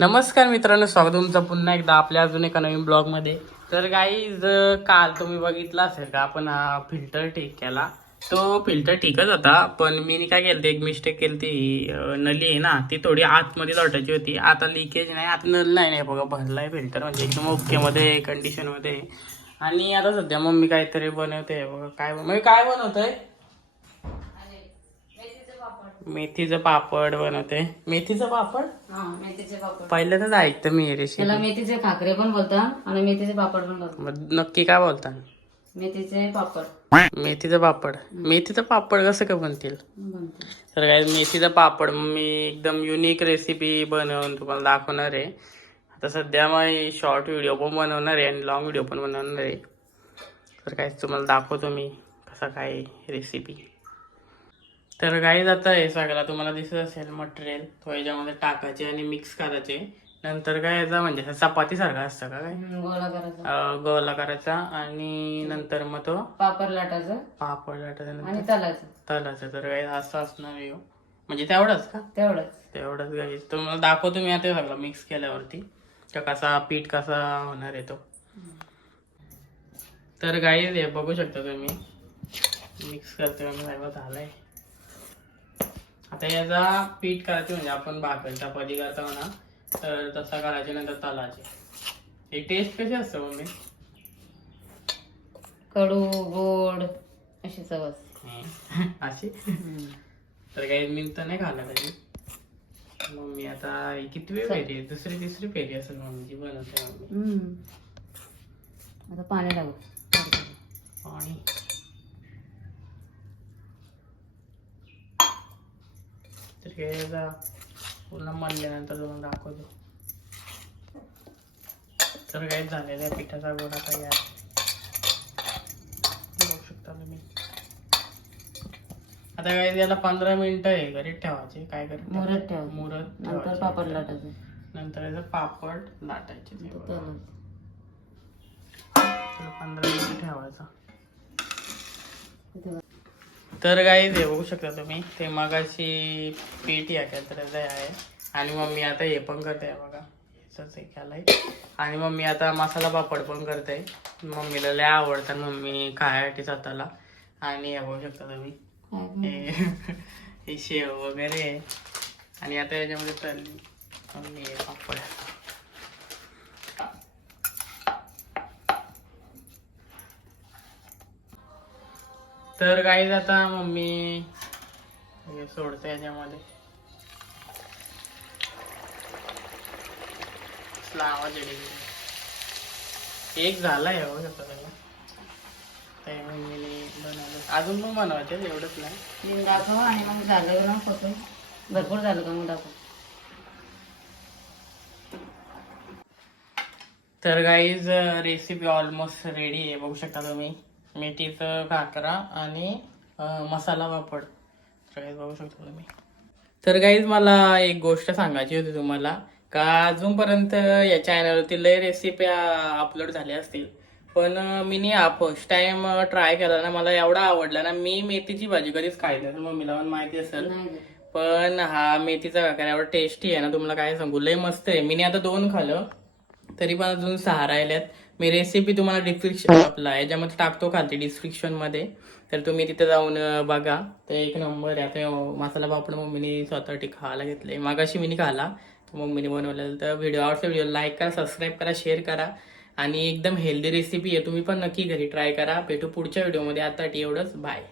नमस्कार मित्रांनो, स्वागत तुमचं पुन्हा एकदा आपल्या अजून एका नवीन ब्लॉगमध्ये. तर गाईज, काल तुम्ही बघितला असेल का आपण हा फिल्टर ठीक केला. तो फिल्टर ठीकच होता, पण मी काय केलं एक मिस्टेक केली. ती नली आहे ना, ती थोडी आतमध्ये लोटायची होती. आता लिकेज नाही, आता नल नाही बघा, भरलाय फिल्टर, म्हणजे एकदम ओके मध्ये कंडिशन मध्ये. आणि आता सध्या मम्मी काहीतरी बनवते बघा. काय बनवतंय? मेथीचं पापड बनवते. मेथीचं पापड मेथीचे पापड पहिल्यांदाच ऐकतं मी हे रेसिपी. त्याला मेथीचे खाकरे पण बोलतात आणि मेथीचे पापड पण बोलतात. नक्की काय बोलता? मेथीचे पापड. मेथीचं पापड. मेथीचं पापड कसं काय बनतील? बनतात. तर काय, मेथीचं पापड मी एकदम युनिक रेसिपी बनवून तुम्हाला दाखवणार आहे. आता सध्या मी शॉर्ट व्हिडिओ पण बनवणार आहे आणि लॉंग व्हिडिओ पण बनवणार आहे. तर काय तुम्हाला दाखवतो मी कसा काय रेसिपी. तर काही जातं हे सगळं तुम्हाला दिसत असेल मटेरियल, तो याच्यामध्ये टाकायचे आणि मिक्स करायचे. नंतर काय याचा म्हणजे चपाती सारखा असतं का काय, गोळा करायचा गोळा करायचा आणि नंतर मग तो पापड लाटायचं पापड लाटायचा आणि नंतर तलायचं. तलाचं. तर काही असं असणार आहे म्हणजे तेवढंच का? तेवढंच काही तुम्हाला दाखवतो मी आता सगळं मिक्स केल्यावरती तर कसा पीठ कसा होणार आहे तो. तर काही हे बघू शकता तुम्ही, मिक्स करतोय मी सगळं झालंय. आता याचा पीठ करायचं म्हणजे आपण भाकर चपाती करतो ना, तर तसा करायचे नंतर तलाचे. हे टेस्ट कशी असतं मम्मी? कडू गोड अशी चव असते. अशी तर काही मी तर नाही खाल्ला कधी. मम्मी आता कितवी फेरी आहे? दुसरी तिसरी फेरी असेल मम्मीची बनवते मम्मी. आता पाणी टाकू. पाणी तर काय पूर्ण मळल्यानंतर तुम्हाला दाखवतो. तर काय झालेलं आहे पिठाचा गोळा तयार बघू शकता तुम्ही. आता काय याला 15 मिनिटं हे घरी ठेवायचे. काय करायचं? मुरत ठेवायचं. मुरत नंतर ठेवायचे. पापड लाटायचं. नंतर याचं पापड लाटायचे. नंतर तलायचं. 15 मिनिटं ठेवायचं. इथे बघ. तर काही ते बघू शकता तुम्ही, ते मगाशी पीठ या काहीतरी आहे. आणि मम्मी आता हे पण करते बघा, याच हे केलंय. आणि मम्मी आता मसाला पापड पण करते. मम्मीला लय आवडतात, मम्मी खायसाठी स्वतःला. आणि हे बघू शकता तुम्ही, हे शेव वगैरे. आणि आता याच्यामध्ये तळली मम्मी हे पापड. तर काही आता मम्मी हे सोडते याच्यामध्ये. आवाज एक झालाय हो शकता त्याला. ते मम्मीने बनवलं, अजून पण बनवायचे, एवढंच नाही. दाखव आणि मग झालं ना फोटो. भरपूर झालं का मग दाखव. तर गाईज रेसिपी ऑलमोस्ट रेडी आहे. बघू शकता तुम्ही, मेथीचं काकरा आणि मसाला पापड. तर बघू शकता तुम्ही. तर गाईज मला एक गोष्ट सांगायची होती तुम्हाला, का अजूनपर्यंत या चॅनलवरती लय रेसिपी अपलोड झाल्या असतील, पण मी हा फर्स्ट टाइम ट्राय केला ना, मला एवढा आवडला ना. मी मेथीची भाजी कधीच खायची नाही, मम्मीला पण माहिती असेल. पण हा मेथीचा काकरा एवढा टेस्टी आहे ना, तुम्हाला काय सांगू, लय मस्त आहे. मी आता 2 खाल्लं, तरी पण अजून 6 राहिल्यात. मी रेसिपी तुम्हाला डिस्क्रिप्शन आपला याच्यामध्ये टाकतो खालती डिस्क्रिप्शन मध्ये, तर तुम्ही तिथे जाऊन बघा. तर एक नंबर आहे. आता मसाला पापड मम्मीने स्वतःसाठी खायला घेतले, मागाशी मी खाला, मम्मीने बनवलेलं. तर व्हिडिओ आवडतो, व्हिडिओ लाईक करा, सबस्क्राईब करा, शेअर करा. आणि एकदम हेल्दी रेसिपी आहे, तुम्ही पण नक्की घरी ट्राय करा. भेटू पुढच्या व्हिडिओमध्ये. आता एवढंच, बाय.